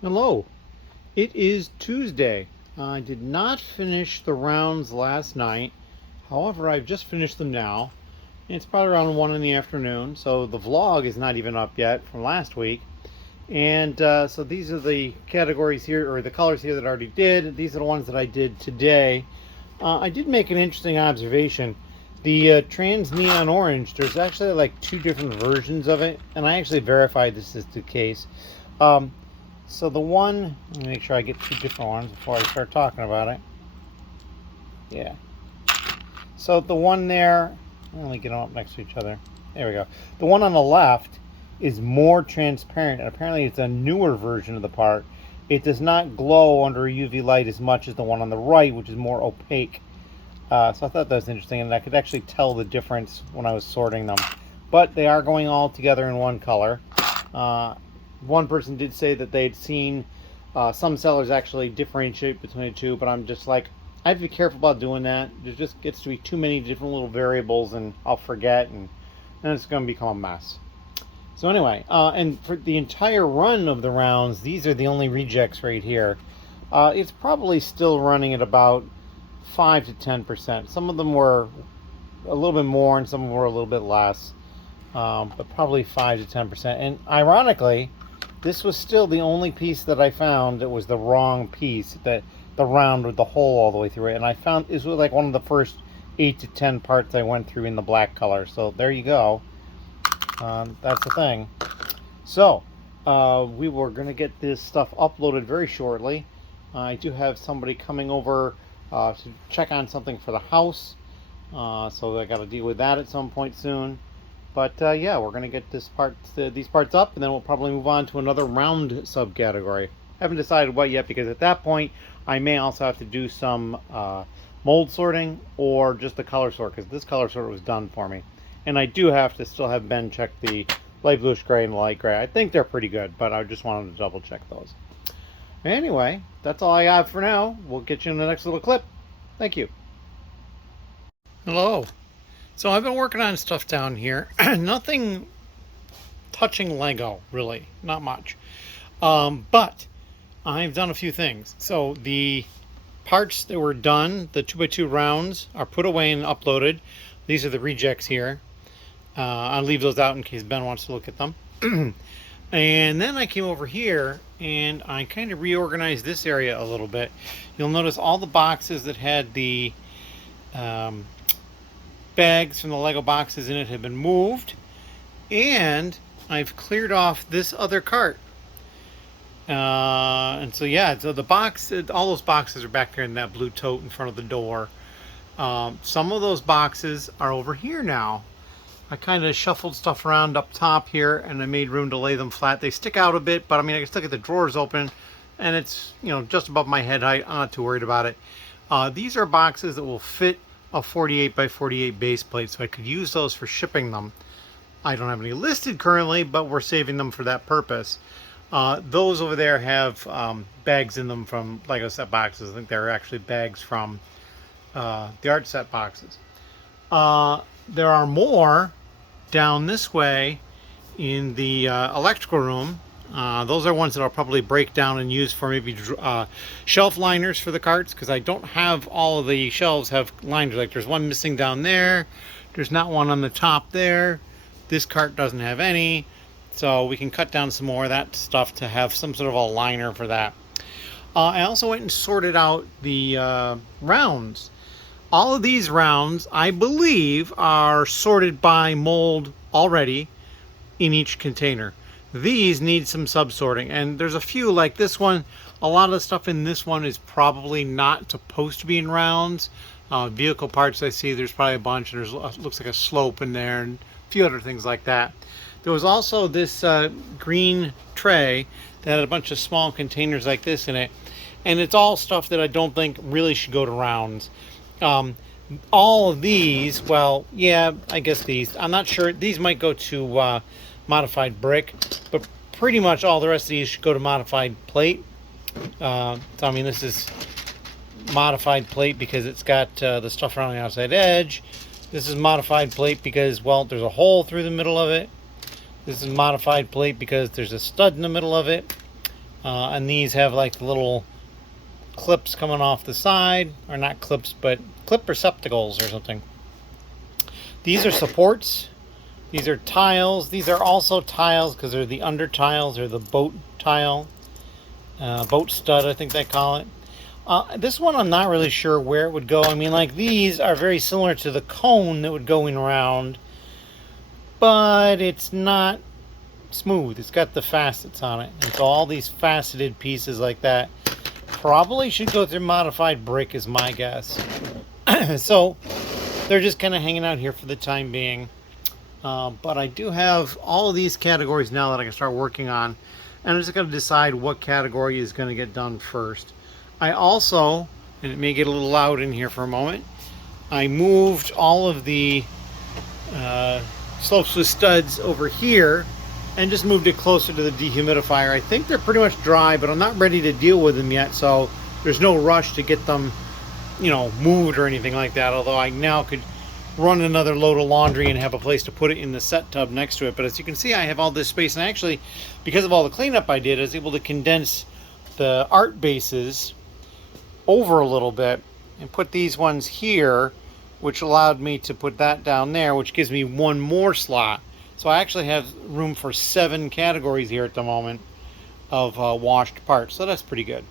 Hello. It is Tuesday. I did not finish the rounds last night. However, I've just finished them now. It's probably around 1 in the afternoon, so the vlog is not even up yet from last week. And so these are the categories here, or the colors here that I already did. These are the ones that I did today. I did make an interesting observation. The trans neon orange, there's actually like two different versions of it, and I actually verified this is the case. So the one, let me make sure I get two different ones before I start talking about it. Yeah. So the one there, let me get them up next to each other. There we go. The one on the left is more transparent, and apparently it's a newer version of the part. It does not glow under UV light as much as the one on the right, which is more opaque. So I thought that was interesting, and I could actually tell the difference when I was sorting them. But they are going all together in one color. One person did say that they'd seen some sellers actually differentiate between the two, but I'm just like, I have to be careful about doing that. There just gets to be too many different little variables, and I'll forget, and then it's going to become a mess. So anyway, and for the entire run of the rounds, these are the only rejects right here. It's probably still running at about 5 to 10%. Some of them were a little bit more, and some were a little bit less, but probably 5 to 10%. And ironically, this was still the only piece that I found that was the wrong piece, that the round with the hole all the way through it. And I found this was like one of the first 8 to 10 parts I went through in the black color. So there you go. That's the thing. So we were going to get this stuff uploaded very shortly. I do have somebody coming over to check on something for the house. So I got to deal with that at some point soon. But yeah, we're going to get these parts up, and then we'll probably move on to another round subcategory. Haven't decided what yet, because at that point I may also have to do some mold sorting or just the color sort, because this color sort was done for me. And I do have to still have Ben check the light bluish gray and the light gray. I think they're pretty good, but I just wanted to double check those. Anyway, that's all I have for now. We'll get you in the next little clip. Thank you. Hello. So I've been working on stuff down here. Nothing touching Lego, really. Not much. But I've done a few things. So the parts that were done, the 2x2 rounds, are put away and uploaded. These are the rejects here. I'll leave those out in case Ben wants to look at them. And then I came over here and I kind of reorganized this area a little bit. You'll notice all the boxes that had the bags from the Lego boxes in it have been moved, and I've cleared off this other cart. And so yeah, so the box, all those boxes are back there in that blue tote in front of the door. Some of those boxes are over here now. I kind of shuffled stuff around up top here, and I made room to lay them flat. They stick out a bit, but I mean, I can still get the drawers open, and it's, you know, just above my head height. I'm not too worried about it. These are boxes that will fit a 48 by 48 base plate, so I could use those for shipping them. I don't have any listed currently, but we're saving them for that purpose. Those over there have bags in them from Lego set boxes. I think they're actually bags from the art set boxes. There are more down this way in the electrical room. Those are ones that I'll probably break down and use for maybe shelf liners for the carts, because I don't have all of the shelves have liners. Like there's one missing down there. There's not one on the top there. This cart doesn't have any. So we can cut down some more of that stuff to have some sort of a liner for that. I also went and sorted out the rounds. All of these rounds, I believe, are sorted by mold already in each container. These need some sub-sorting, and there's a few like this one. A lot of the stuff in this one is probably not supposed to be in rounds. Vehicle parts I see, there's probably a bunch, and there's looks like a slope in there, and a few other things like that. There was also this green tray that had a bunch of small containers like this in it, and it's all stuff that I don't think really should go to rounds. All of these, well, yeah, I guess these, I'm not sure, these might go to modified brick, but pretty much all the rest of these should go to modified plate. So I mean, this is modified plate because it's got the stuff around the outside edge. This is modified plate because, well, there's a hole through the middle of it. This is modified plate because there's a stud in the middle of it. And these have like the little clips coming off the side, or not clips, but clip receptacles or something. These are supports. These are tiles. These are also tiles because they're the under tiles or the boat tile. Boat stud, I think they call it. This one I'm not really sure where it would go. I mean, like, these are very similar to the cone that would go in around, but it's not smooth. It's got the facets on it. And so all these faceted pieces like that probably should go through modified brick is my guess. So they're just kind of hanging out here for the time being. But I do have all of these categories now that I can start working on. And I'm just going to decide what category is going to get done first. I also, and it may get a little loud in here for a moment, I moved all of the slopes with studs over here and just moved it closer to the dehumidifier. I think they're pretty much dry, but I'm not ready to deal with them yet, so there's no rush to get them, you know, moved or anything like that, although I now could run another load of laundry and have a place to put it in the set tub next to it. But as you can see, I have all this space, and actually, because of all the cleanup I did, I was able to condense the art bases over a little bit and put these ones here, which allowed me to put that down there, which gives me one more slot. So I actually have room for 7 categories here at the moment of washed parts, so that's pretty good.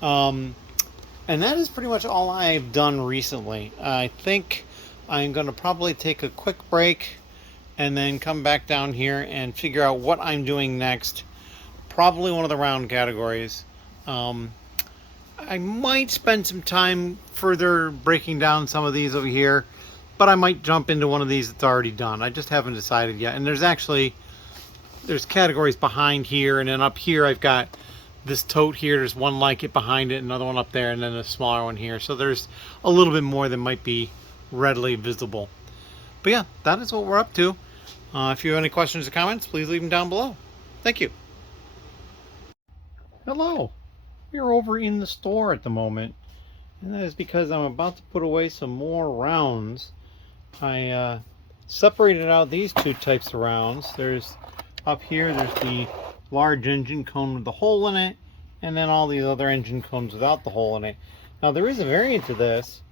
And that is pretty much all I've done recently. I think I'm going to probably take a quick break and then come back down here and figure out what I'm doing next. Probably one of the round categories. I might spend some time further breaking down some of these over here, but I might jump into one of these that's already done. I just haven't decided yet. And there's categories behind here, and then up here I've got this tote here. There's one like it behind it, another one up there, and then a smaller one here. So there's a little bit more that might be readily visible. But yeah, that is what we're up to. If you have any questions or comments, please leave them down below. Thank you. Hello. We're over in the store at the moment, and that is because I'm about to put away some more rounds. I separated out these 2 types of rounds. There's up here, there's the large engine cone with the hole in it, and then all these other engine cones without the hole in it. Now there is a variant of this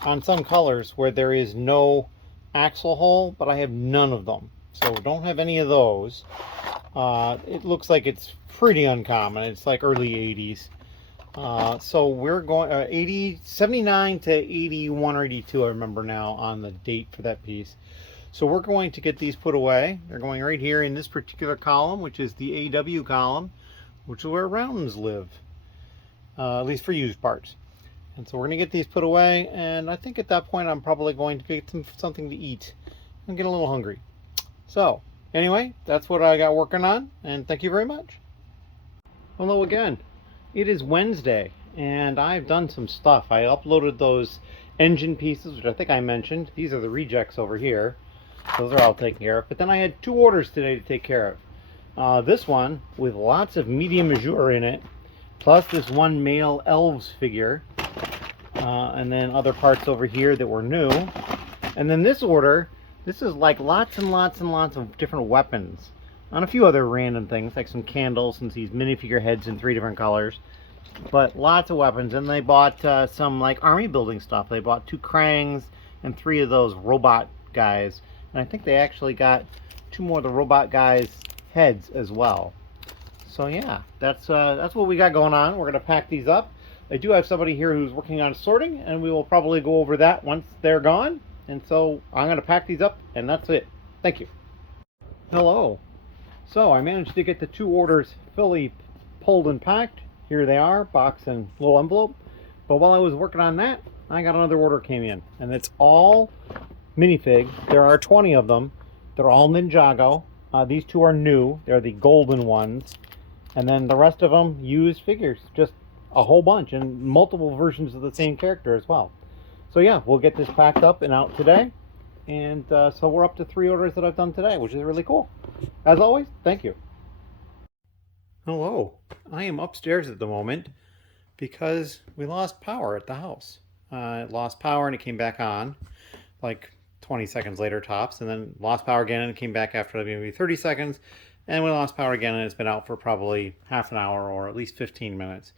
on some colors where there is no axle hole, but I have none of them, so don't have any of those. It looks like it's pretty uncommon. It's like early 80s. So we're going 79 to 81 or 82, I remember now on the date for that piece. So we're going to get these put away. They're going right here in this particular column, which is the AW column, which is where rounds live, at least for used parts. And so we're going to get these put away, and I think at that point I'm probably going to get something to eat. I'm getting a little hungry. So anyway, that's what I got working on, and thank you very much. Hello again. It is Wednesday, and I've done some stuff. I uploaded those engine pieces, which I think I mentioned. These are the rejects over here. Those are all taken care of. But then I had 2 orders today to take care of. This one with lots of medium mesure in it, plus this one male elves figure, and then other parts over here that were new. And then this order, this is like lots and lots and lots of different weapons. On a few other random things, like some candles and these minifigure heads in 3 different colors. But lots of weapons. And they bought some like army building stuff. They bought 2 Krangs and 3 of those robot guys. And I think they actually got 2 more of the robot guys' heads as well. So yeah, that's what we got going on. We're going to pack these up. I do have somebody here who's working on sorting, and we will probably go over that once they're gone. And so I'm going to pack these up, and that's it. Thank you. Hello. So I managed to get the 2 orders fully pulled and packed. Here they are, box and little envelope. But while I was working on that, I got another order came in, and it's all minifigs. There are 20 of them. They're all Ninjago. These 2 are new. They're the golden ones. And then the rest of them used figures, just a whole bunch, and multiple versions of the same character as well. So yeah, we'll get this packed up and out today. And so we're up to 3 orders that I've done today, which is really cool. As always, thank you. Hello. I am upstairs at the moment because we lost power at the house. It lost power and it came back on like 20 seconds later tops, and then lost power again and it came back after maybe 30 seconds, and we lost power again, and it's been out for probably half an hour or at least 15 minutes.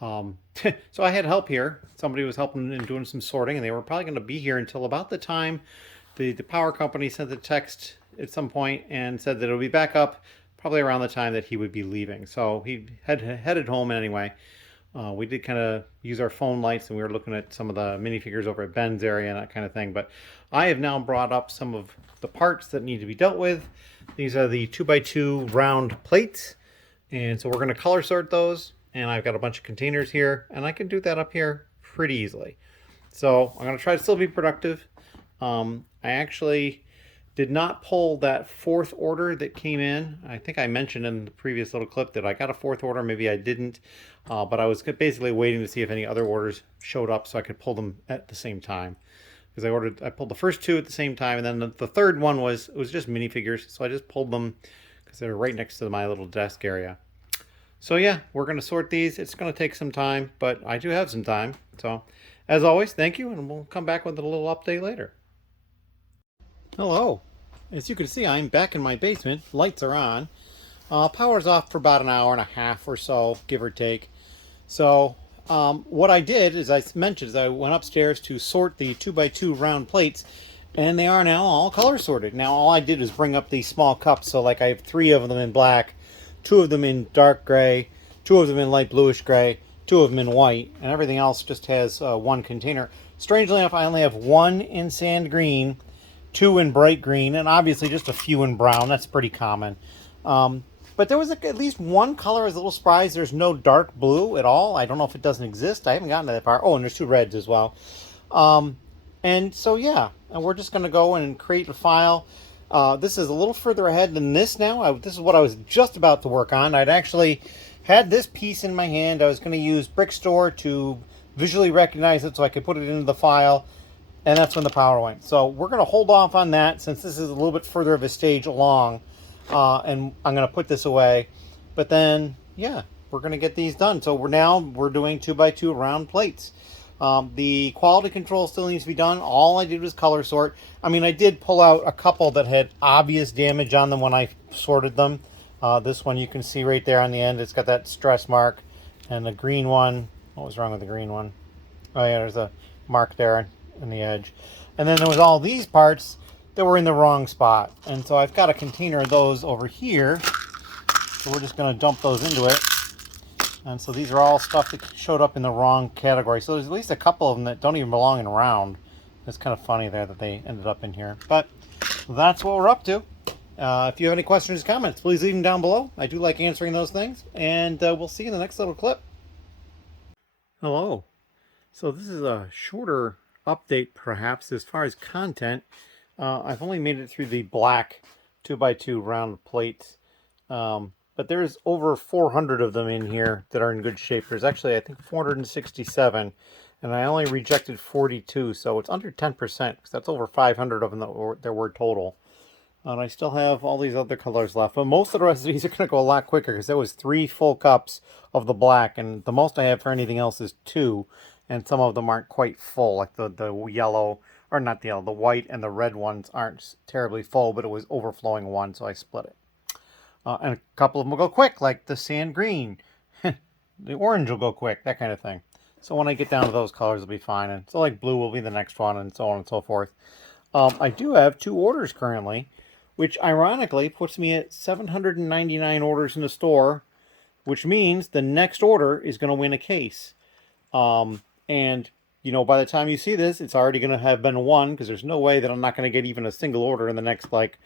So I had help here. Somebody was helping and doing some sorting, and they were probably going to be here until about the time the power company sent the text at some point and said that it'll be back up probably around the time that he would be leaving. So he had headed home anyway. We did kind of use our phone lights, and we were looking at some of the minifigures over at Ben's area and that kind of thing. But I have now brought up some of the parts that need to be dealt with. These are the 2x2 round plates, and so we're going to color sort those. And I've got a bunch of containers here, and I can do that up here pretty easily. So I'm going to try to still be productive. I actually did not pull that fourth order that came in. I think I mentioned in the previous little clip that I got a fourth order. Maybe I didn't, but I was basically waiting to see if any other orders showed up so I could pull them at the same time. Because I pulled the first two at the same time, and then the third one was just minifigures. So I just pulled them because they're right next to my little desk area. So yeah, we're going to sort these. It's going to take some time, but I do have some time. So as always, thank you, and we'll come back with a little update later. Hello. As you can see, I'm back in my basement. Lights are on. Power's off for about an hour and a half or so, give or take. So what I did, as I mentioned, is I went upstairs to sort the 2x2 round plates, and they are now all color sorted. Now all I did was bring up these small cups, so like I have 3 of them in black, 2 of them in dark gray, 2 of them in light bluish gray, 2 of them in white, and everything else just has 1 container. Strangely enough, I only have 1 in sand green, 2 in bright green, and obviously just a few in brown. That's pretty common. But there was at least 1 color I was a little surprised. There's no dark blue at all. I don't know if it doesn't exist. I haven't gotten to that part. Oh, and there's 2 reds as well. And so yeah, and we're just going to go and create a file. This is a little further ahead than this now. This is what I was just about to work on. I'd actually had this piece in my hand. I was going to use Brickstore to visually recognize it so I could put it into the file, and that's when the power went. So we're going to hold off on that since this is a little bit further of a stage along, and I'm going to put this away. But then, yeah, we're going to get these done. So we're doing 2x2 round plates. The quality control still needs to be done. All I did was color sort. I mean, I did pull out a couple that had obvious damage on them when I sorted them. This one you can see right there on the end. It's got that stress mark. And the green one, what was wrong with the green one? Oh yeah, there's a mark there in the edge. And then there was all these parts that were in the wrong spot. And so I've got a container of those over here. So we're just going to dump those into it. And so these are all stuff that showed up in the wrong category. So there's at least a couple of them that don't even belong in round. It's kind of funny there that they ended up in here. But that's what we're up to. If you have any questions or comments, please leave them down below. I do like answering those things. And we'll see you in the next little clip. Hello. So this is a shorter update, perhaps, as far as content. I've only made it through the black 2x2 round plates. But there's over 400 of them in here that are in good shape. There's actually, I think, 467, and I only rejected 42, so it's under 10%, because that's over 500 of them that there were total. And I still have all these other colors left, but most of the rest of these are going to go a lot quicker, because there was 3 full cups of the black, and the most I have for anything else is 2, and some of them aren't quite full, like the yellow, or not the yellow, the white and the red ones aren't terribly full, but it was overflowing 1, so I split it. And a couple of them will go quick, like the sand green. The orange will go quick, that kind of thing. So when I get down to those colors, it'll be fine. And so like blue will be the next one, and so on and so forth. I do have 2 orders currently, which ironically puts me at 799 orders in the store, which means the next order is going to win a case. And, you know, by the time you see this, it's already going to have been won, because there's no way that I'm not going to get even a single order in the next, like,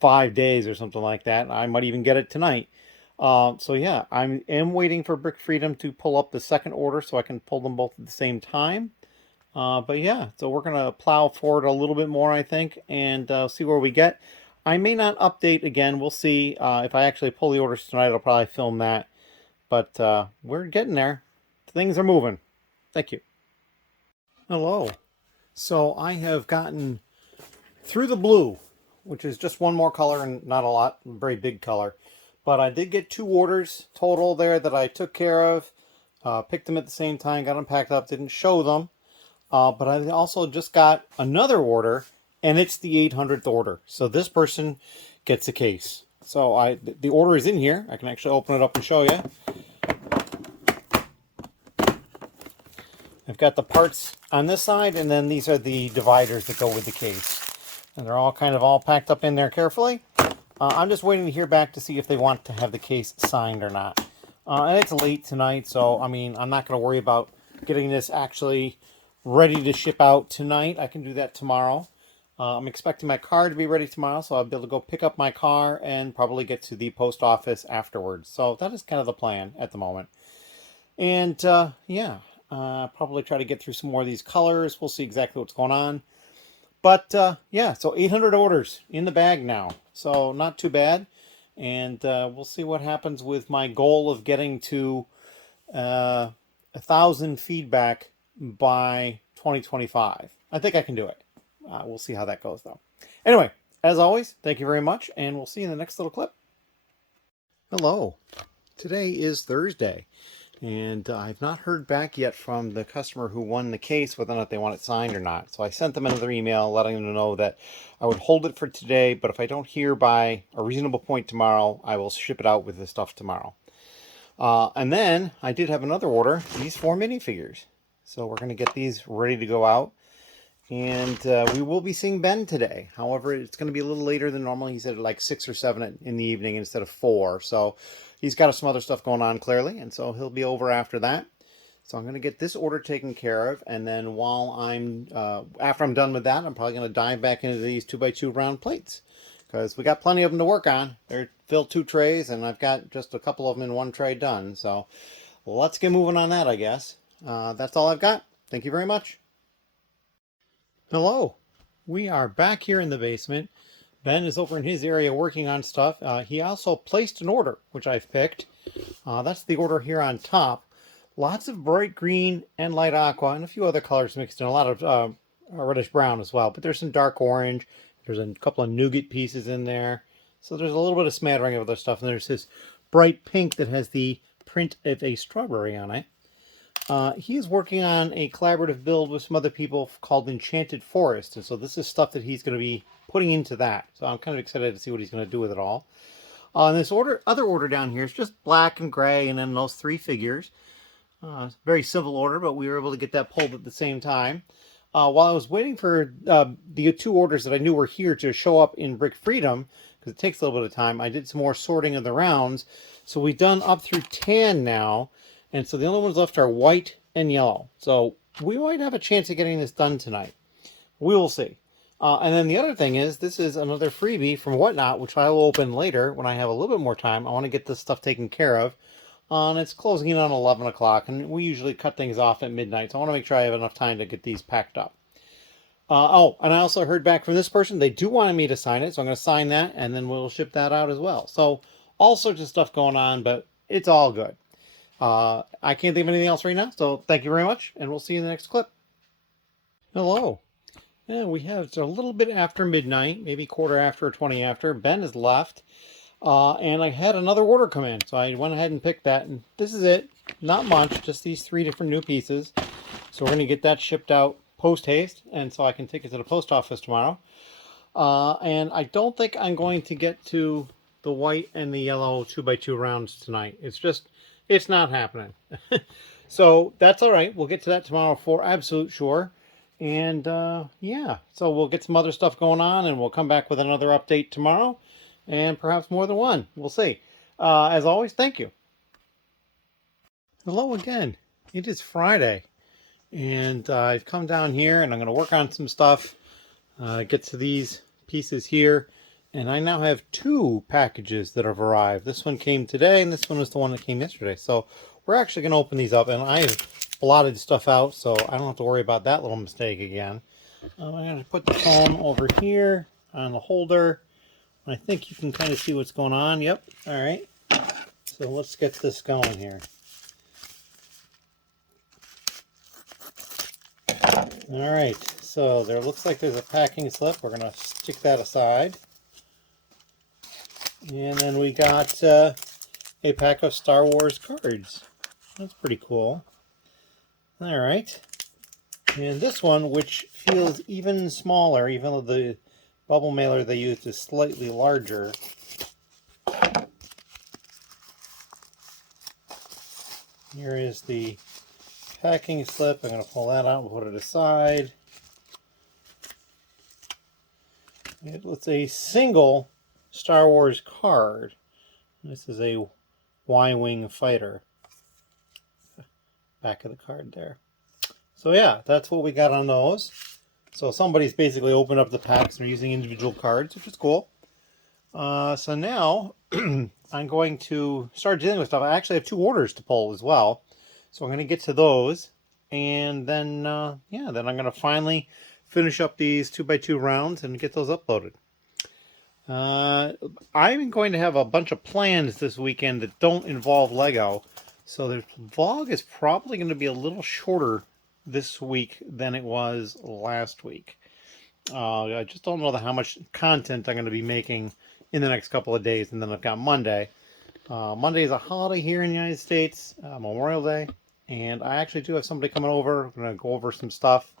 5 days or something like that. I might even get it tonight. So yeah, I am waiting for Brick Freedom to pull up the second order so I can pull them both at the same time. But yeah, so we're going to plow forward a little bit more, I think, and see where we get. I may not update again. We'll see. If I actually pull the orders tonight, I'll probably film that. But we're getting there. Things are moving. Thank you. Hello. So I have gotten through the blue, which is just 1 more color and not a lot, very big color. But I did get 2 orders total there that I took care of. Picked them at the same time, got them packed up, didn't show them. But I also just got another order, and it's the 800th order. So this person gets a case. So the order is in here. I can actually open it up and show you. I've got the parts on this side, and then these are the dividers that go with the case. And they're all kind of all packed up in there carefully. I'm just waiting to hear back to see if they want to have the case signed or not. And it's late tonight, so I mean, I'm not going to worry about getting this actually ready to ship out tonight. I can do that tomorrow. I'm expecting my car to be ready tomorrow, so I'll be able to go pick up my car and probably get to the post office afterwards. So that is kind of the plan at the moment. And yeah, probably try to get through some more of these colors. We'll see exactly what's going on. But yeah, so 800 orders in the bag now. So not too bad. And we'll see what happens with my goal of getting to 1,000 feedback by 2025. I think I can do it. We'll see how that goes, though. Anyway, as always, thank you very much, and we'll see you in the next little clip. Hello. Today is Thursday, and I've not heard back yet from the customer who won the case, whether or not they want it signed or not. So I sent them another email letting them know that I would hold it for today, but if I don't hear by a reasonable point tomorrow, I will ship it out with the stuff tomorrow. And then I did have another order, these 4 minifigures. So we're going to get these ready to go out. And we will be seeing Ben today. However, it's going to be a little later than normal. He said like 6 or 7 in the evening instead of 4. So he's got some other stuff going on clearly. And so he'll be over after that. So I'm going to get this order taken care of. And then while after I'm done with that, I'm probably going to dive back into these 2x2 round plates. Because we got plenty of them to work on. They're filled 2 trays, and I've got just a couple of them in 1 tray done. So let's get moving on that, I guess. That's all I've got. Thank you very much. Hello. We are back here in the basement. Ben is over in his area working on stuff. He also placed an order, which I've picked. That's the order here on top. Lots of bright green and light aqua, and a few other colors mixed in. A lot of reddish brown as well. But there's some dark orange. There's a couple of nougat pieces in there. So there's a little bit of smattering of other stuff. And there's this bright pink that has the print of a strawberry on it. He is working on a collaborative build with some other people called Enchanted Forest. And so this is stuff that he's going to be putting into that. So I'm kind of excited to see what he's going to do with it all. This other order down here is just black and gray and then those 3 figures. Very simple order, but we were able to get that pulled at the same time. While I was waiting for the 2 orders that I knew were here to show up in Brick Freedom, because it takes a little bit of time, I did some more sorting of the rounds. So we've done up through tan now. And so the only ones left are white and yellow. So we might have a chance of getting this done tonight. We will see. And then the other thing is, this is another freebie from Whatnot, which I will open later when I have a little bit more time. I want to get this stuff taken care of. And it's closing in on 11 o'clock, and we usually cut things off at midnight. So I want to make sure I have enough time to get these packed up. Oh, and I also heard back from this person. They do want me to sign it, so I'm going to sign that, and then we'll ship that out as well. So all sorts of stuff going on, but it's all good. I can't think of anything else right now, so thank you very much, and we'll see you in the next clip. Hello. Yeah, we have it's a little bit after midnight, maybe quarter after or 20 after. Ben has left, and I had another order come in, so I went ahead and picked that, and this is it. Not much, just these 3 different new pieces. So we're going to get that shipped out post-haste, and so I can take it to the post office tomorrow. And I don't think I'm going to get to the white and the yellow 2x2 rounds tonight. It's not happening. So that's all right. We'll get to that tomorrow for absolute sure. And yeah, so we'll get some other stuff going on, and we'll come back with another update tomorrow, and perhaps more than one. We'll see. As always, thank you. Hello again. It is Friday, and I've come down here, and I'm going to work on some stuff, get to these pieces here. And I now have 2 packages that have arrived. This one came today, and this one was the one that came yesterday. So we're actually going to open these up, and I have blotted stuff out, so I don't have to worry about that little mistake again. I'm going to put the phone over here on the holder. I think you can kind of see what's going on. Yep. All right. So let's get this going here. All right. So there looks like there's a packing slip. We're going to stick that aside. And then we got a pack of Star Wars cards. That's pretty cool. All right. And this one, which feels even smaller, even though the bubble mailer they used is slightly larger. Here is the packing slip. I'm going to pull that out and put it aside. It's a single Star Wars card. This is a Y-Wing fighter. Back of the card there. So yeah, that's what we got on those. So somebody's basically opened up the packs and are using individual cards, which is cool. So now I'm going to start dealing with stuff. I actually have 2 orders to pull as well. So I'm going to get to those. And then, then I'm going to finally finish up these 2x2 rounds and get those uploaded. I'm going to have a bunch of plans this weekend that don't involve Lego. So the vlog is probably going to be a little shorter this week than it was last week. I just don't know how much content I'm going to be making in the next couple of days. And then I've got Monday. Monday is a holiday here in the United States, Memorial Day. And I actually do have somebody coming over. I'm going to go over some stuff,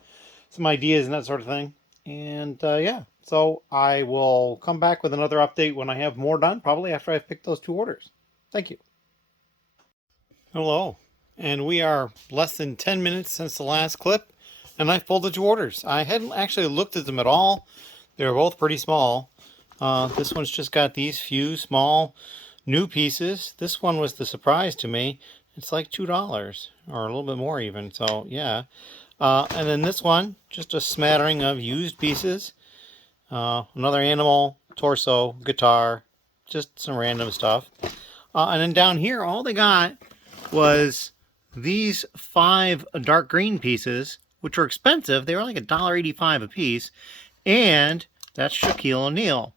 some ideas and that sort of thing. And yeah, so I will come back with another update when I have more done, probably after I've picked those 2 orders. Thank you. Hello. And we are less than 10 minutes since the last clip, and I've pulled the 2 orders. I hadn't actually looked at them at all. They're both pretty small. This one's just got these few small new pieces. This one was the surprise to me. It's like $2 or a little bit more even. So yeah. And then this one, just a smattering of used pieces. Another animal, torso, guitar, just some random stuff. And then down here, all they got was these 5 dark green pieces, which were expensive. They were like $1.85 a piece. And that's Shaquille O'Neal.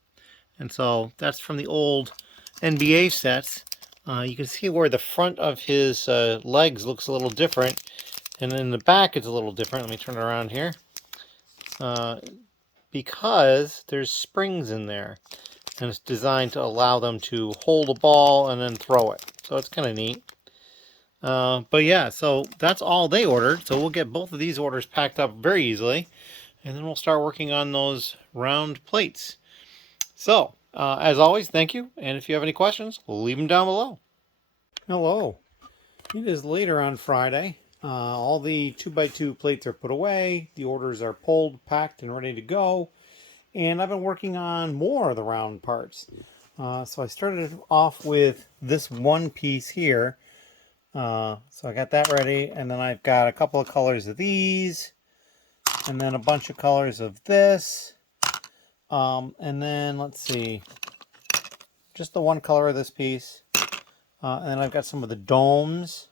And so that's from the old NBA sets. You can see where the front of his legs looks a little different. And then the back is a little different. Let me turn it around here. Because there's springs in there. And it's designed to allow them to hold a ball and then throw it. So it's kind of neat. But yeah, so that's all they ordered. So we'll get both of these orders packed up very easily. And then we'll start working on those round plates. So, as always, thank you. And if you have any questions, leave them down below. Hello. It is later on Friday. All the 2x2 plates are put away. The orders are pulled, packed, and ready to go. And I've been working on more of the round parts. So I started off with this one piece here. So I got that ready. And then I've got a couple of colors of these. And then a bunch of colors of this. And then, let's see. Just the one color of this piece. And then I've got some of the domes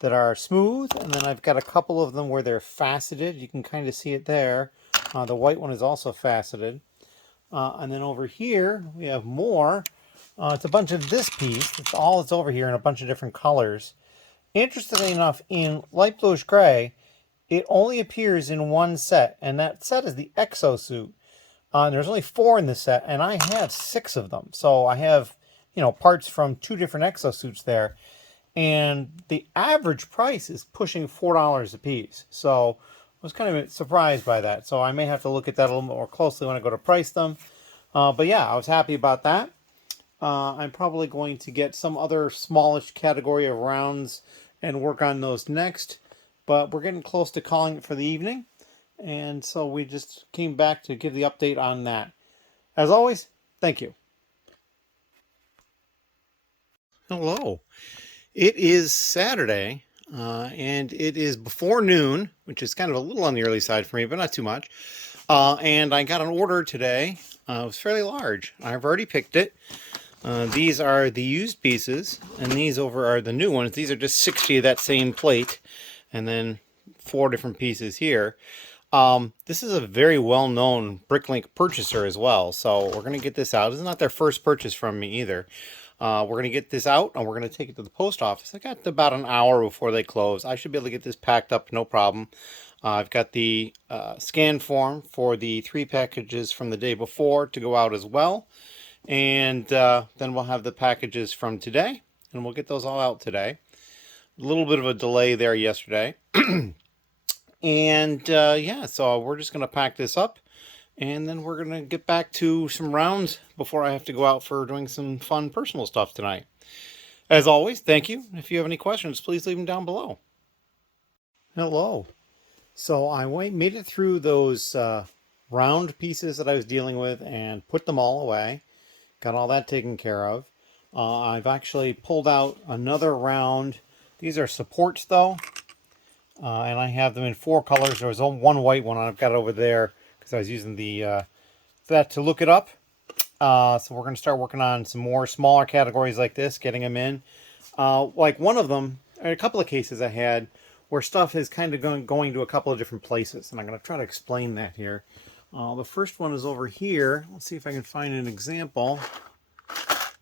that are smooth, and then I've got a couple of them where they're faceted. You can kind of see it there. The white one is also faceted. And then over here we have more. It's a bunch of this piece. It's all that's over here in a bunch of different colors. Interestingly enough, in light bluish gray, it only appears in one set, and that set is the exosuit. There's only 4 in this set, and I have 6 of them. So I have, parts from 2 different exosuits there. And the average price is pushing $4 a piece. So I was kind of surprised by that. So I may have to look at that a little more closely when I go to price them. But yeah, I was happy about that. I'm probably going to get some other smallish category of rounds and work on those next. But we're getting close to calling it for the evening. And so we just came back to give the update on that. As always, thank you. Hello. It is Saturday, and it is before noon, which is kind of a little on the early side for me, but not too much. And I got an order today. It was fairly large. I've already picked it. These are the used pieces, and these over are the new ones. These are just 60 of that same plate, and then 4 different pieces here. This is a very well-known Bricklink purchaser as well, so we're going to get this out. This is not their first purchase from me either. We're going to get this out, and we're going to take it to the post office. I got about an hour before they close. I should be able to get this packed up, no problem. I've got the scan form for the 3 packages from the day before to go out as well. And then we'll have the packages from today, and we'll get those all out today. A little bit of a delay there yesterday. And yeah, so we're just going to pack this up. And then we're going to get back to some rounds before I have to go out for doing some fun personal stuff tonight. As always, thank you. If you have any questions, please leave them down below. Hello. So I made it through those round pieces that I was dealing with and put them all away. Got all that taken care of. I've actually pulled out another round. These are supports though, and I have them in 4 colors. There was one white one, and I've got it over there because I was using the that to look it up. So we're going to start working on some more smaller categories like this, getting them in. Like one of them, a couple of cases I had where stuff is kind of going to a couple of different places, and I'm going to try to explain that here. The first one is over here. Let's see if I can find an example.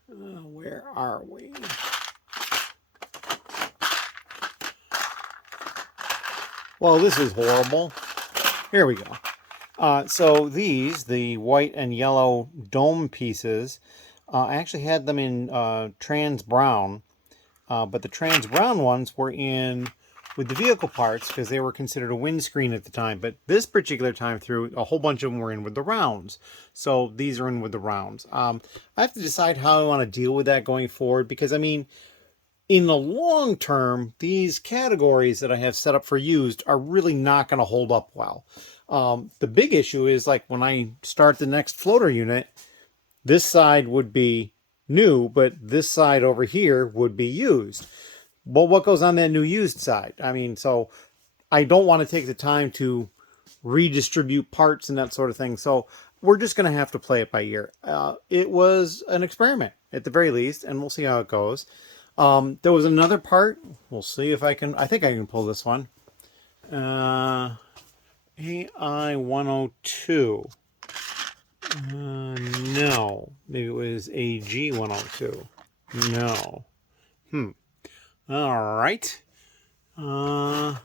Where are we? Well, this is horrible. Here we go. So these, the white and yellow dome pieces, I actually had them in trans brown, but the trans brown ones were in with the vehicle parts because they were considered a windscreen at the time. But this particular time through, a whole bunch of them were in with the rounds. So these are in with the rounds. I have to decide how I want to deal with that going forward because, I mean, in the long term, these categories that I have set up for used are really not going to hold up well. The big issue is like when I start the next floater unit, this side would be new, but this side over here would be used. Well, what goes on that new used side? I mean, so I don't want to take the time to redistribute parts and that sort of thing. So we're just going to have to play it by ear. It was an experiment at the very least, and we'll see how it goes. There was another part. We'll see if I can. I think I can pull this one. AI 102. No. Maybe it was AG 102. No. All right. 3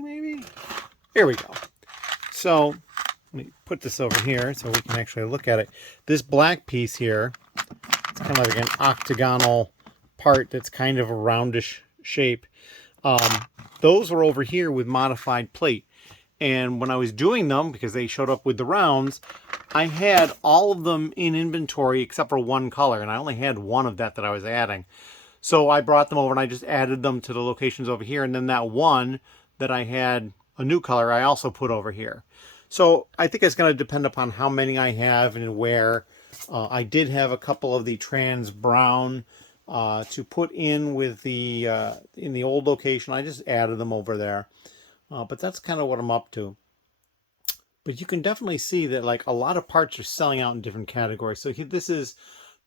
maybe? Here we go. So let me put this over here so we can actually look at it. This black piece here, it's kind of like an octagonal part that's kind of a roundish shape. Those were over here with modified plate. And when I was doing them, because they showed up with the rounds, I had all of them in inventory except for one color, and I only had one of that I was adding. So I brought them over and I just added them to the locations over here, and then that one that I had a new color I also put over here. So I think it's going to depend upon how many I have and where. I did have a couple of the trans brown to put in with the in the old location. I just added them over there. But that's kind of what I'm up to. But you can definitely see that like a lot of parts are selling out in different categories. So this is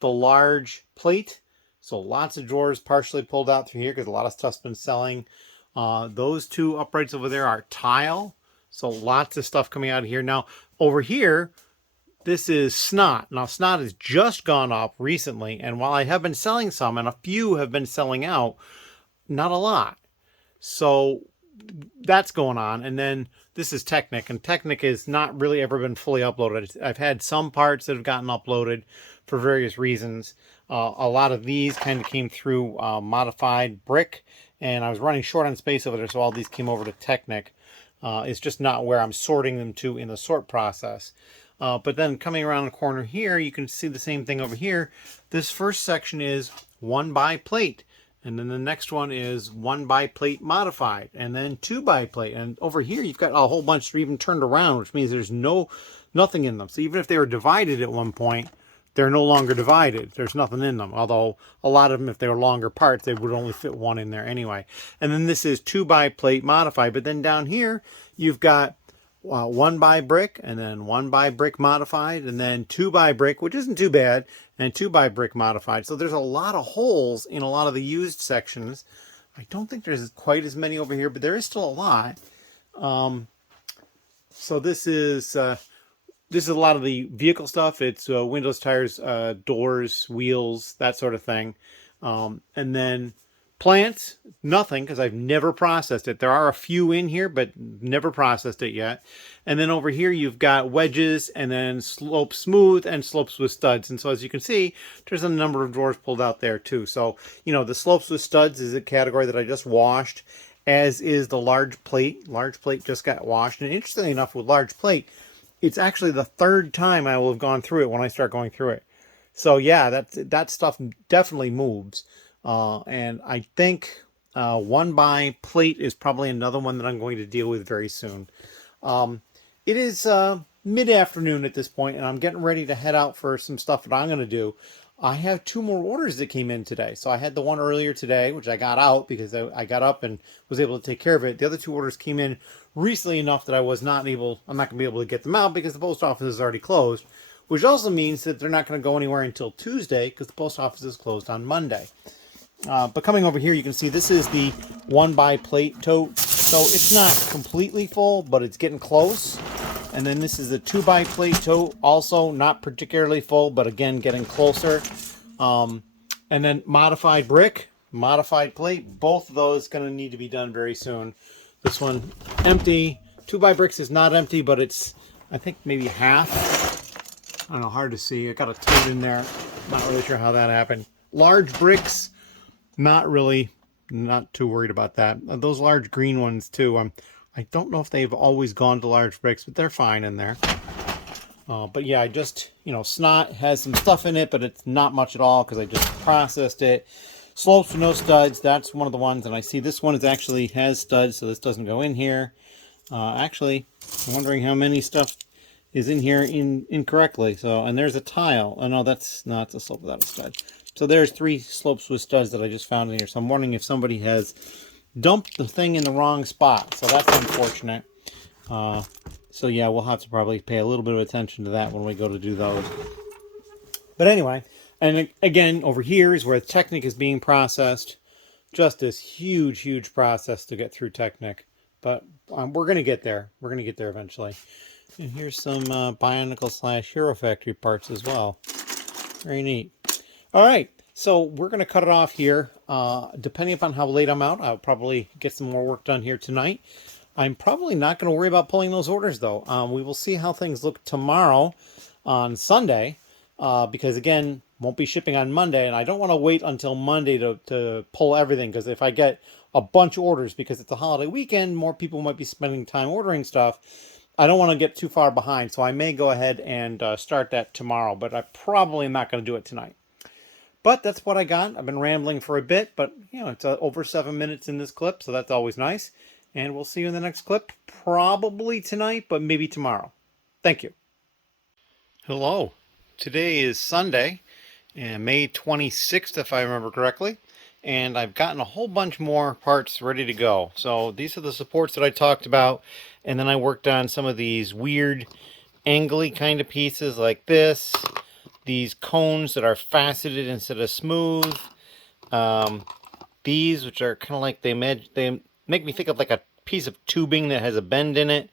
the large plate. So lots of drawers partially pulled out through here because a lot of stuff's been selling. Those 2 uprights over there are tile. So lots of stuff coming out of here. Now over here, this is snot. Now snot has just gone up recently. And while I have been selling some and a few have been selling out, not a lot. So that's going on. And then this is Technic, and Technic has not really ever been fully uploaded. I've had some parts that have gotten uploaded for various reasons. A lot of these kind of came through modified brick, and I was running short on space over there, so all these came over to Technic. It's just not where I'm sorting them to in the sort process. But then coming around the corner here, you can see the same thing over here. This first section is 1 by plate. And then the next one is 1 by plate modified, and then 2 by plate. And over here, you've got a whole bunch that are even turned around, which means there's nothing in them. So even if they were divided at one point, they're no longer divided. There's nothing in them. Although a lot of them, if they were longer parts, they would only fit 1 in there anyway. And then this is 2 by plate modified. But then down here, you've got 1 by brick, and then 1 by brick modified, and then 2 by brick, which isn't too bad, and 2 by brick modified. So there's a lot of holes in a lot of the used sections. I don't think there's quite as many over here, but there is still a lot. So this is a lot of the vehicle stuff. It's windows, tires, doors, wheels, that sort of thing. And then plants, nothing, because I've never processed it. There are a few in here, but never processed it yet. And then over here, you've got wedges, and then slopes smooth and slopes with studs. And so as you can see, there's a number of drawers pulled out there too. So, you know, the slopes with studs is a category that I just washed, as is the large plate. Large plate just got washed. And interestingly enough, with large plate, it's actually the third time I will have gone through it when I start going through it. So yeah, that stuff definitely moves. And I think one by plate is probably another one that I'm going to deal with very soon. It is mid-afternoon at this point, and I'm getting ready to head out for some stuff that I'm going to do. I have 2 more orders that came in today. So I had the one earlier today, which I got out because I got up and was able to take care of it. The other 2 orders came in recently enough that I'm not going to be able to get them out because the post office is already closed, which also means that they're not going to go anywhere until Tuesday because the post office is closed on Monday. But coming over here, you can see this is the 1 by plate tote. So it's not completely full, but it's getting close. And then this is a 2 by plate tote, also not particularly full, but again, getting closer. And then modified brick, modified plate, both of those going to need to be done very soon. This one empty. 2 by bricks is not empty, but it's, I think, maybe half. I don't know, hard to see. I got a tote in there. Not really sure how that happened. Large bricks, not too worried about that. Those large green ones too. I don't know if they've always gone to large bricks, but they're fine in there. But yeah, I just, snot has some stuff in it, but it's not much at all because I just processed it. Slopes with no studs, that's one of the ones. And I see this one actually has studs, so this doesn't go in here. Actually, I'm wondering how many stuff is in here incorrectly. So, and there's a tile. Oh no, that's not a slope without a stud. So there's 3 slopes with studs that I just found in here. So I'm wondering if somebody has dumped the thing in the wrong spot. So that's unfortunate. So yeah, we'll have to probably pay a little bit of attention to that when we go to do those. But anyway, and again, over here is where Technic is being processed. Just this huge, huge process to get through Technic. But we're going to get there. We're going to get there eventually. And here's some Bionicle / Hero Factory parts as well. Very neat. All right, so we're going to cut it off here. Depending upon how late I'm out, I'll probably get some more work done here tonight. I'm probably not going to worry about pulling those orders, though. We will see how things look tomorrow on Sunday, because, again, won't be shipping on Monday, and I don't want to wait until Monday to pull everything, because if I get a bunch of orders, because it's a holiday weekend, more people might be spending time ordering stuff. I don't want to get too far behind, so I may go ahead and start that tomorrow, but I probably am not going to do it tonight. But that's what I got. I've been rambling for a bit, but it's over 7 minutes in this clip, so that's always nice. And we'll see you in the next clip, probably tonight, but maybe tomorrow. Thank you. Hello. Today is Sunday, and May 26th, if I remember correctly. And I've gotten a whole bunch more parts ready to go. So these are the supports that I talked about. And then I worked on some of these weird, angly kind of pieces like this. These cones that are faceted instead of smooth. These, which are kind of like, they make me think of like a piece of tubing that has a bend in it.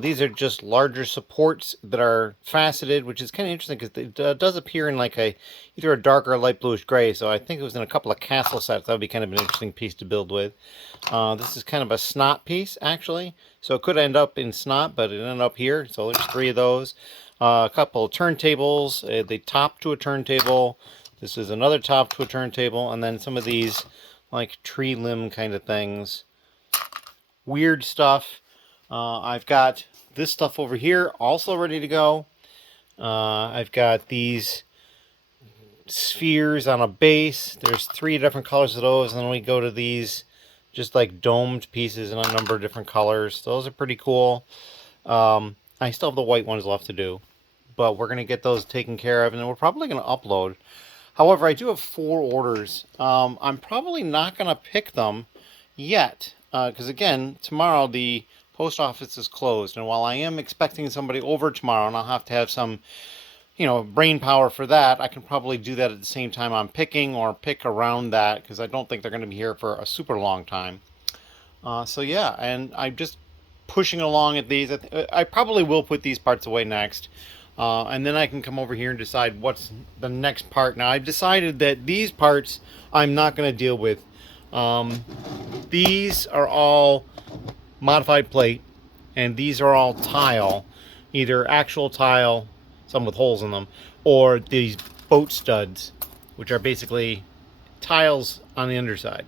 These are just larger supports that are faceted, which is kind of interesting because it does appear in like either a dark or a light bluish gray. So I think it was in a couple of castle sets. That would be kind of an interesting piece to build with. This is kind of a snot piece, actually. So it could end up in snot, but it ended up here. So there's 3 of those. A couple of turntables, the top to a turntable. This is another top to a turntable, and then some of these like tree limb kind of things. Weird stuff. I've got this stuff over here also ready to go. I've got these spheres on a base. There's 3 different colors of those, and then we go to these just like domed pieces in a number of different colors. Those are pretty cool. I still have the white ones left to do, but we're going to get those taken care of, and then we're probably going to upload. However, I do have 4 orders. I'm probably not going to pick them yet, because again, tomorrow the post office is closed, and while I am expecting somebody over tomorrow, and I'll have to have some, brain power for that, I can probably do that at the same time I'm picking, or pick around that, because I don't think they're going to be here for a super long time. So yeah, and I'm just pushing along at these. I probably will put these parts away next. And then I can come over here and decide what's the next part. Now, I've decided that these parts I'm not going to deal with. These are all modified plate, and these are all tile. Either actual tile, some with holes in them, or these boat studs, which are basically tiles on the underside.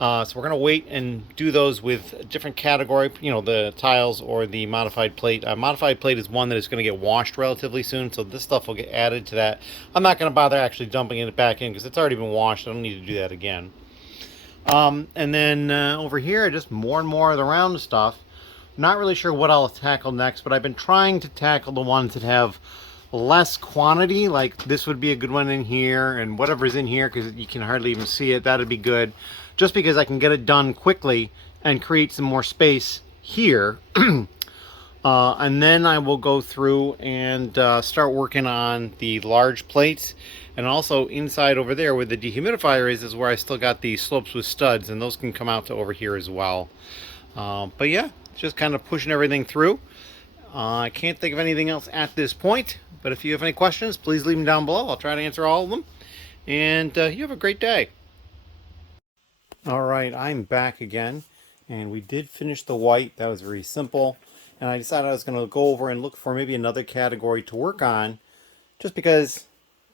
So we're going to wait and do those with a different category, you know, the tiles or the modified plate. Modified plate is one that is going to get washed relatively soon, so this stuff will get added to that. I'm not going to bother actually dumping it back in because it's already been washed. I don't need to do that again. And then over here, just more and more of the round stuff. Not really sure what I'll tackle next, but I've been trying to tackle the ones that have less quantity. Like this would be a good one in here, and whatever's in here, because you can hardly even see it, that'd be good. Just because I can get it done quickly and create some more space here. And then I will go through and start working on the large plates. And also inside over there where the dehumidifier is where I still got the slopes with studs, and those can come out to over here as well. But yeah, just kind of pushing everything through. I can't think of anything else at this point, but if you have any questions, please leave them down below. I'll try to answer all of them. And you have a great day. All right, I'm back again, and we did finish the white. That was very simple, and I decided I was going to go over and look for maybe another category to work on, just because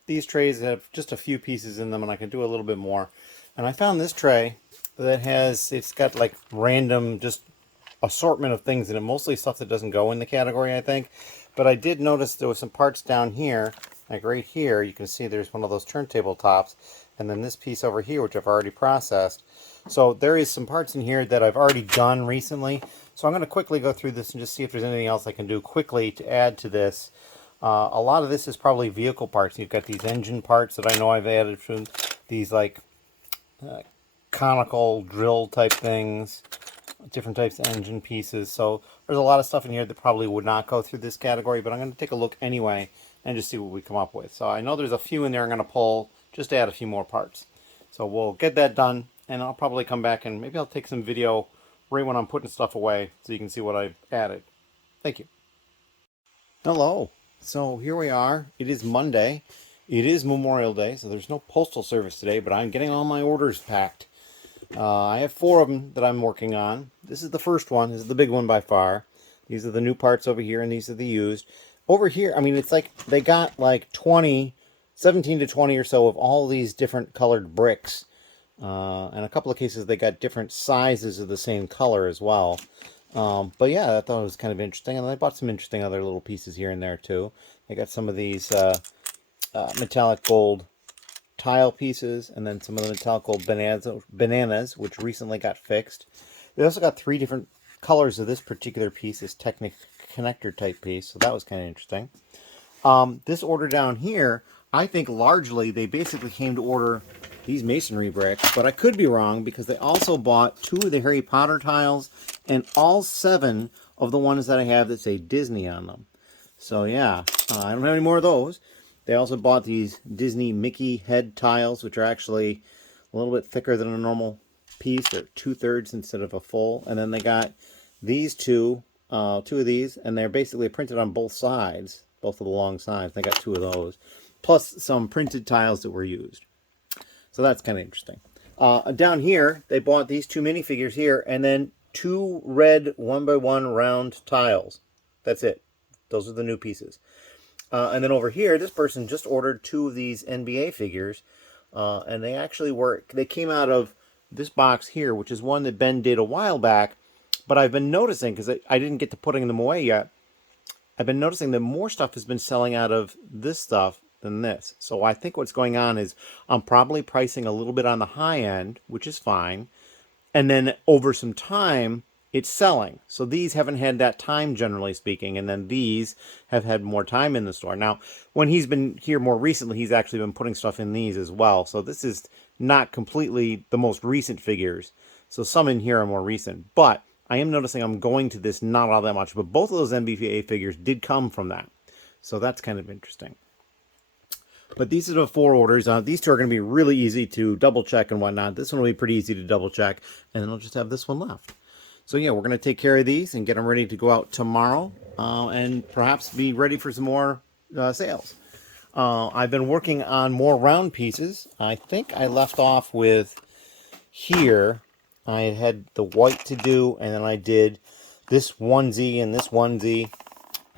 these trays have just a few pieces in them and I can do a little bit more. And I found this tray that it's got like random just assortment of things in it, mostly stuff that doesn't go in the category, I think. But I did notice there was some parts down here, like right here, you can see there's one of those turntable tops, and then this piece over here, which I've already processed. So there is some parts in here that I've already done recently. So I'm going to quickly go through this and just see if there's anything else I can do quickly to add to this. A lot of this is probably vehicle parts. You've got these engine parts that I know I've added from these like conical drill type things, different types of engine pieces. So there's a lot of stuff in here that probably would not go through this category, but I'm going to take a look anyway and just see what we come up with. So I know there's a few in there I'm going to pull just to add a few more parts. So we'll get that done, and I'll probably come back and maybe I'll take some video right when I'm putting stuff away so you can see what I've added. Thank you. Hello. So here we are. It is Monday. It is Memorial Day, so there's no postal service today, but I'm getting all my orders packed. I have 4 of them that I'm working on. This is the first one. This is the big one by far. These are the new parts over here, and these are the used. Over here, I mean, it's like they got like 17 to 20 or so of all these different colored bricks. In a couple of cases, they got different sizes of the same color as well. But yeah, I thought it was kind of interesting. And I bought some interesting other little pieces here and there, too. They got some of these metallic gold tile pieces, and then some of the metallic gold bananas, which recently got fixed. They also got 3 different colors of this particular piece, this Technic connector type piece, so that was kind of interesting. This order down here, I think largely they basically came to order these masonry bricks, but I could be wrong because they also bought 2 of the Harry Potter tiles and all 7 of the ones that I have that say Disney on them. So yeah, I don't have any more of those. They also bought these Disney Mickey head tiles, which are actually a little bit thicker than a normal piece. They're 2/3 instead of a full. And then they got these 2 of these, and they're basically printed on both sides, both of the long sides. They got 2 of those, plus some printed tiles that were used. So that's kind of interesting. Down here, they bought these 2 minifigures here, and then 2 red 1x1 round tiles. That's it. Those are the new pieces. And then over here, this person just ordered 2 of these NBA figures, and they came out of this box here, which is one that Ben did a while back, but I've been noticing, because I didn't get to putting them away yet, I've been noticing that more stuff has been selling out of this stuff than this. So I think what's going on is I'm probably pricing a little bit on the high end, which is fine, and then over some time, it's selling. So these haven't had that time, generally speaking, and then these have had more time in the store. Now, when he's been here more recently, he's actually been putting stuff in these as well. So this is not completely the most recent figures. So some in here are more recent. But I am noticing I'm going to this not all that much. But both of those NBA figures did come from that. So that's kind of interesting. But these are the 4 orders. These 2 are going to be really easy to double check and whatnot. This one will be pretty easy to double check. And then I'll just have this one left. So yeah, we're going to take care of these and get them ready to go out tomorrow, and perhaps be ready for some more sales. I've been working on more round pieces. I think I left off with here. I had the white to do, and then I did this onesie and this onesie.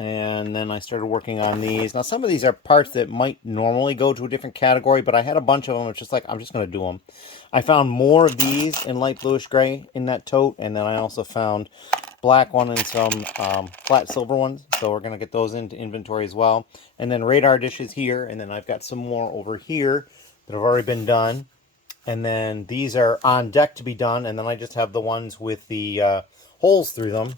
And then I started working on these. Now some of these are parts that might normally go to a different category, but I had a bunch of them. It's just like, I'm just going to do them. I found more of these in light bluish gray in that tote, and then I also found black one and some flat silver ones. So we're going to get those into inventory as well. And then radar dishes here, and then I've got some more over here that have already been done. And then these are on deck to be done, and then I just have the ones with the holes through them,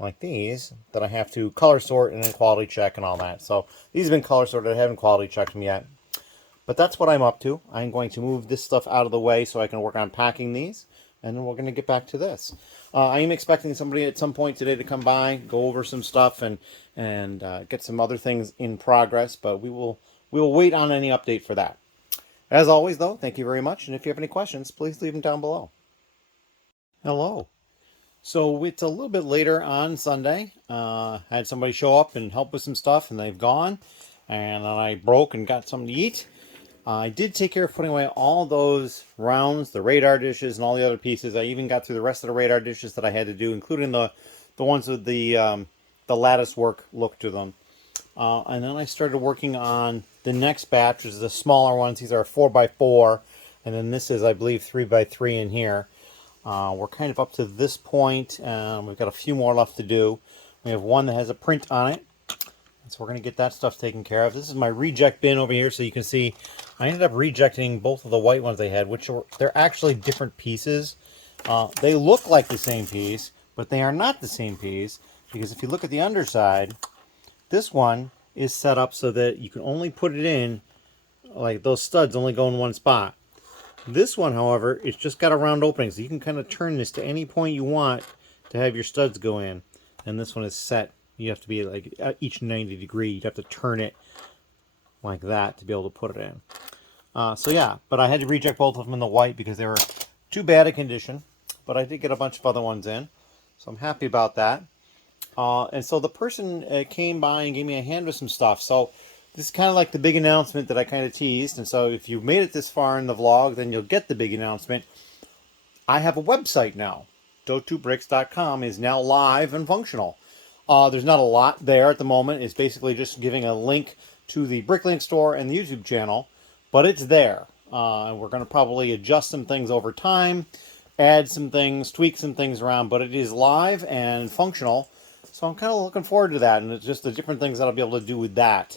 like these, that I have to color sort and then quality check and all that. So these have been color sorted. I haven't quality checked them yet. But that's what I'm up to. I'm going to move this stuff out of the way so I can work on packing these. And then we're going to get back to this. I am expecting somebody at some point today to come by, go over some stuff, and get some other things in progress. But we will wait on any update for that. As always, though, thank you very much. And if you have any questions, please leave them down below. Hello. So it's a little bit later on Sunday. Had somebody show up and help with some stuff, and they've gone. And then I broke and got something to eat. I did take care of putting away all those rounds, the radar dishes, and all the other pieces. I even got through the rest of the radar dishes that I had to do, including the ones with the lattice work look to them. And then I started working on the next batch, which is the smaller ones. These are 4x4, and then this is, I believe, 3x3 in here. We're kind of up to this point. We've got a few more left to do. We have one that has a print on it. So we're going to get that stuff taken care of. This is my reject bin over here, so you can see I ended up rejecting both of the white ones they had, which they're actually different pieces. They look like the same piece, but they are not the same piece, because if you look at the underside, this one is set up so that you can only put it in, like those studs only go in one spot. This one, however, it's just got a round opening, so you can kind of turn this to any point you want to have your studs go in. And this one is set. You have to be like at each 90 degree. You'd have to turn it like that to be able to put it in. So yeah, but I had to reject both of them in the white because they were too bad a condition. But I did get a bunch of other ones in, so I'm happy about that. And so the person came by and gave me a hand with some stuff. So this is kind of like the big announcement that I kind of teased. And so if you've made it this far in the vlog, then you'll get the big announcement. I have a website now. DOTUbricks.com is now live and functional. There's not a lot there at the moment. It's basically just giving a link to the Bricklink store and the YouTube channel, but it's there. We're going to probably adjust some things over time, add some things, tweak some things around, but it is live and functional. So I'm kind of looking forward to that, and it's just the different things that I'll be able to do with that.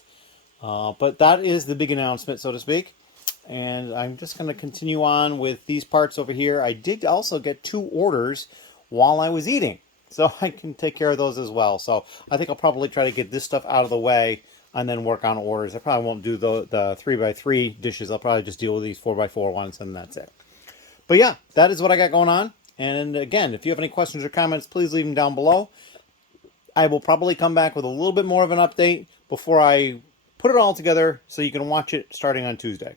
But that is the big announcement, so to speak. And I'm just going to continue on with these parts over here. I did also get 2 orders while I was eating, so I can take care of those as well. So I think I'll probably try to get this stuff out of the way and then work on orders. I probably won't do the 3x3 dishes. I'll probably just deal with these 4x4 ones, and that's it. But yeah, that is what I got going on. And again, if you have any questions or comments, please leave them down below. I will probably come back with a little bit more of an update before I put it all together so you can watch it starting on Tuesday.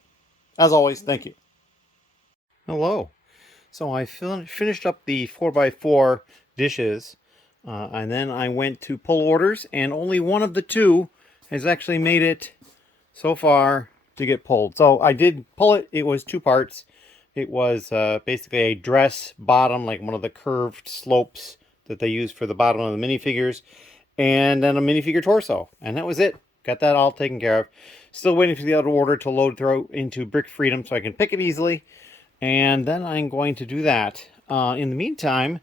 As always, thank you. Hello. So I finished up the 4x4 dishes, and then I went to pull orders, and only one of the 2 has actually made it so far to get pulled. So I did pull it. It was 2 parts. It was basically a dress bottom, like one of the curved slopes that they use for the bottom of the minifigures, and then a minifigure torso, and that was it. Got that all taken care of. Still waiting for the other order to load through into Brick Freedom so I can pick it easily, and then I'm going to do that. In the meantime,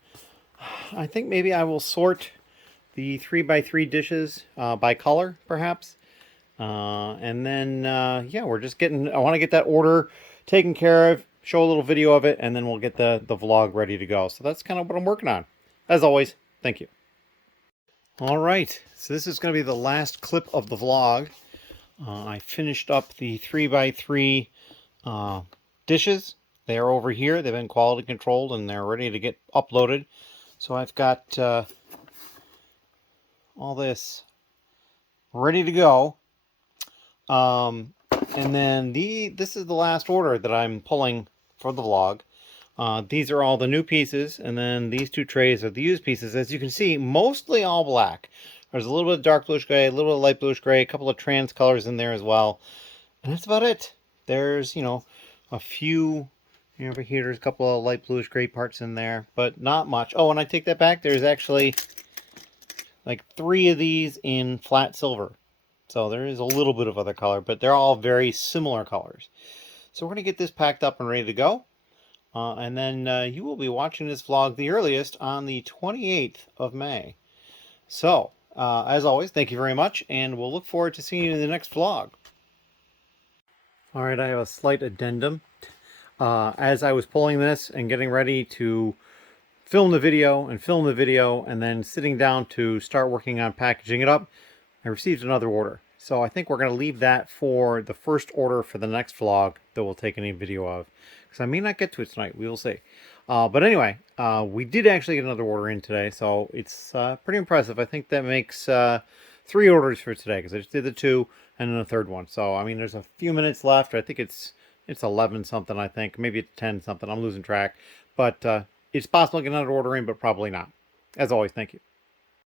I think maybe I will sort the 3x3 dishes by color, perhaps. And then, yeah, we're just getting, I want to get that order taken care of, show a little video of it, and then we'll get the vlog ready to go. So that's kind of what I'm working on. As always, thank you. All right, so this is going to be the last clip of the vlog. I finished up the 3x3 dishes. They're over here. They've been quality controlled and they're ready to get uploaded. So I've got all this ready to go. And then this is the last order that I'm pulling for the vlog. These are all the new pieces, and then these 2 trays are the used pieces. As you can see, mostly all black. There's a little bit of dark bluish gray, a little bit of light bluish gray, a couple of trans colors in there as well. And that's about it. There's, you know, a few, over here, there's a couple of light bluish gray parts in there, but not much. Oh, and I take that back. There's actually like 3 of these in flat silver. So there is a little bit of other color, but they're all very similar colors. So we're going to get this packed up and ready to go. And then you will be watching this vlog the earliest on the 28th of May. So, as always, thank you very much, and we'll look forward to seeing you in the next vlog. All right, I have a slight addendum. As I was pulling this and getting ready to film the video and then sitting down to start working on packaging it up, I received another order. So I think we're going to leave that for the first order for the next vlog that we'll take any video of. Because I may not get to it tonight. We will see. But anyway, we did actually get another order in today. So it's pretty impressive. I think that makes 3 orders for today. Because I just did the 2 and then the third one. So, I mean, there's a few minutes left. I think it's 11 something, I think. Maybe it's 10 something. I'm losing track. But it's possible to get another order in, but probably not. As always, thank you.